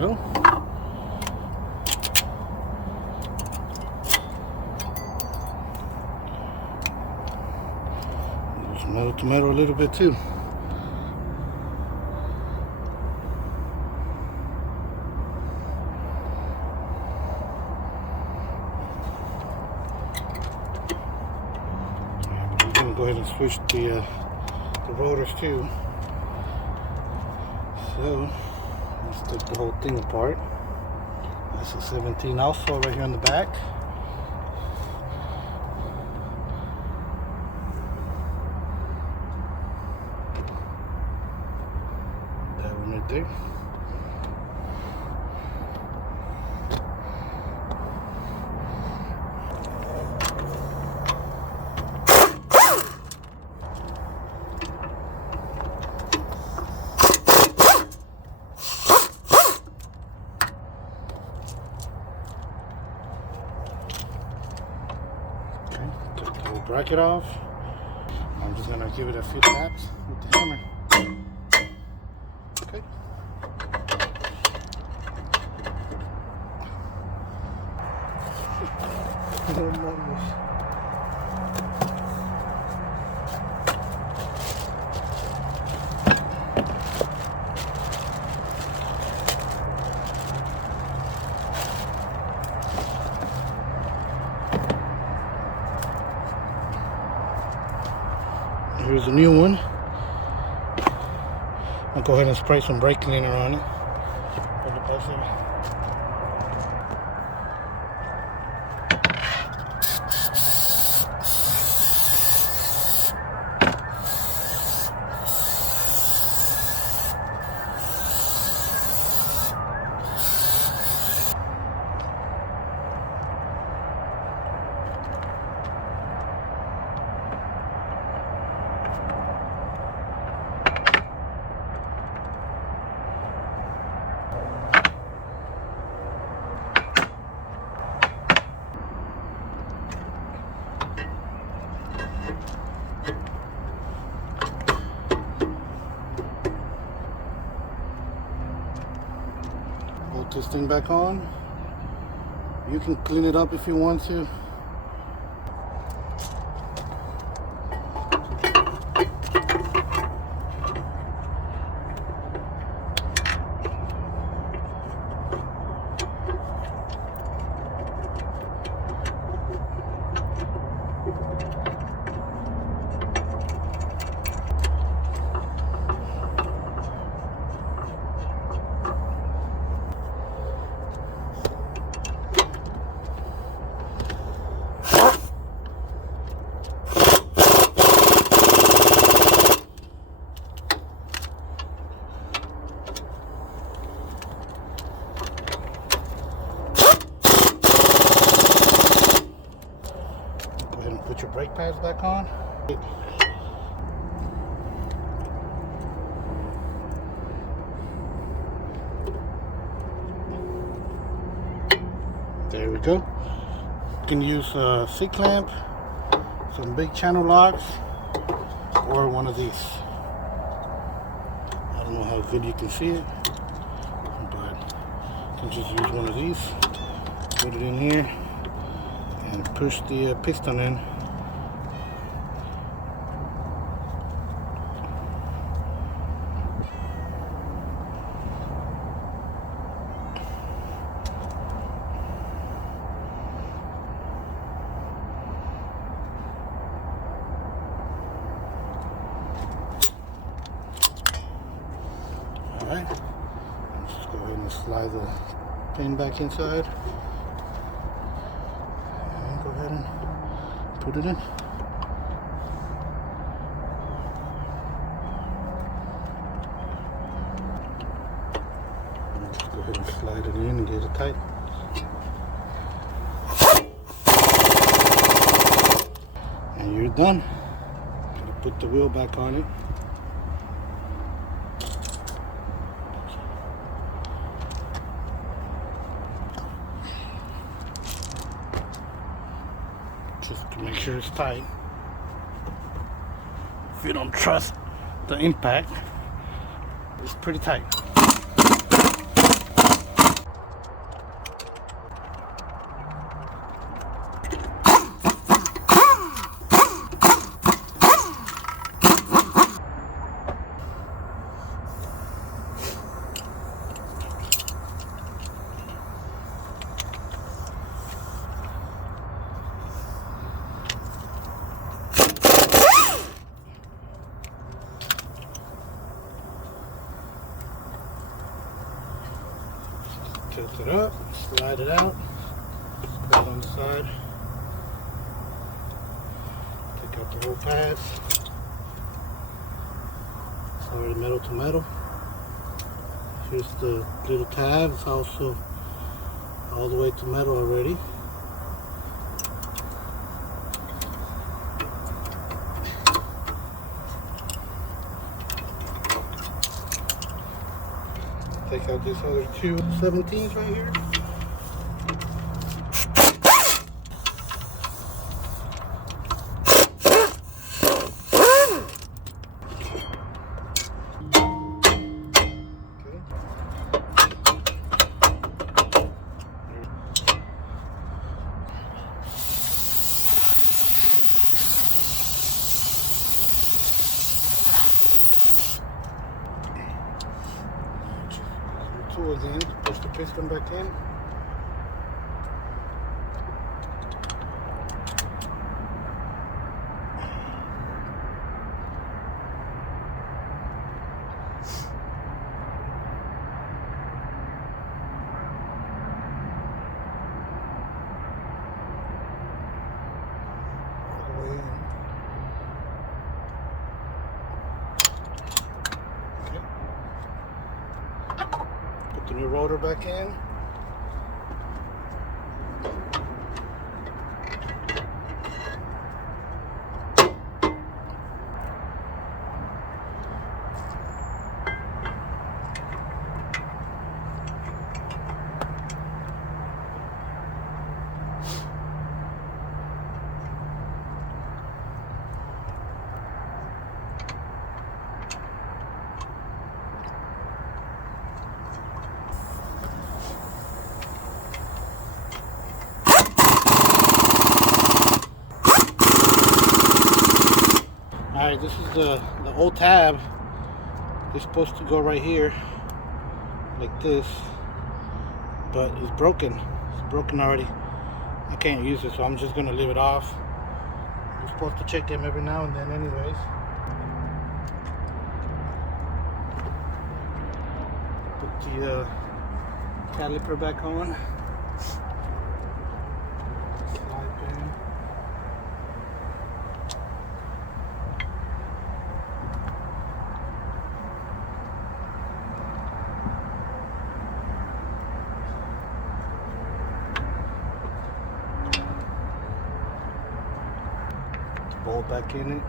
go. Use metal to metal a little bit too. I'm gonna go ahead and switch the rotors too. So let's take the whole thing apart. That's a 17 also right here on the back. That one right there. Bracket off. I'm just gonna give it a few taps with the hammer. Okay. Here's a new one. I'll go ahead and spray some brake cleaner on it. Put the bus in. Bolt this thing back on. You can clean it up if you want to. Put your brake pads back on. There we go. You can use a C-clamp, some big channel locks, or one of these. I don't know how good you can see it, but you can just use one of these. Put it in here and push the piston in. Alright, let's go ahead and slide the pin back inside. And go ahead and put it in. Let's go ahead and slide it in and get it tight. And you're done. Gonna put the wheel back on it. Just to make sure it's tight. If you don't trust the impact, it's pretty tight. Tilt it up, slide it out, put it on the side, take out the whole pads, it's already metal to metal. Here's the little tab, it's also all the way to metal already. Take out these other two 17s right here. Tool again, push the piston back in. All the way in. Okay. Put the new rotor back in. Alright, this is the old tab. It's supposed to go right here, like this, but it's broken. It's broken already. I can't use it, so I'm just gonna leave it off. I'm supposed to check them every now and then anyways. Put the caliper back on. Slide pin. Bolt back in it.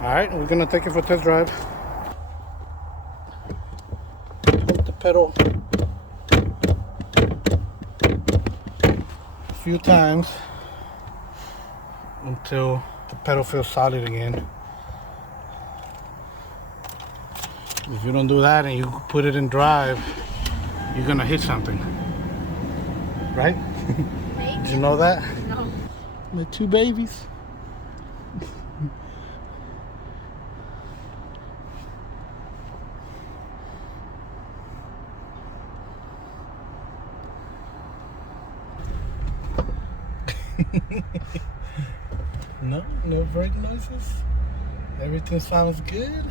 Alright, we're gonna take it for a test drive. Hold the pedal a few times until the pedal feels solid again. If you don't do that and you put it in drive, you're gonna hit something. Right? Did you know that? No. My two babies. No brake noises. Everything sounds good.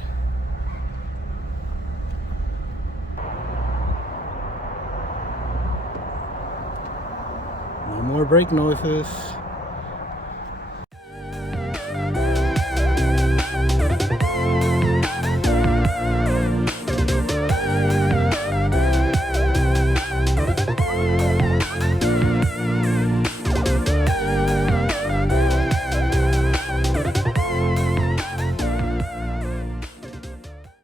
No more brake noises.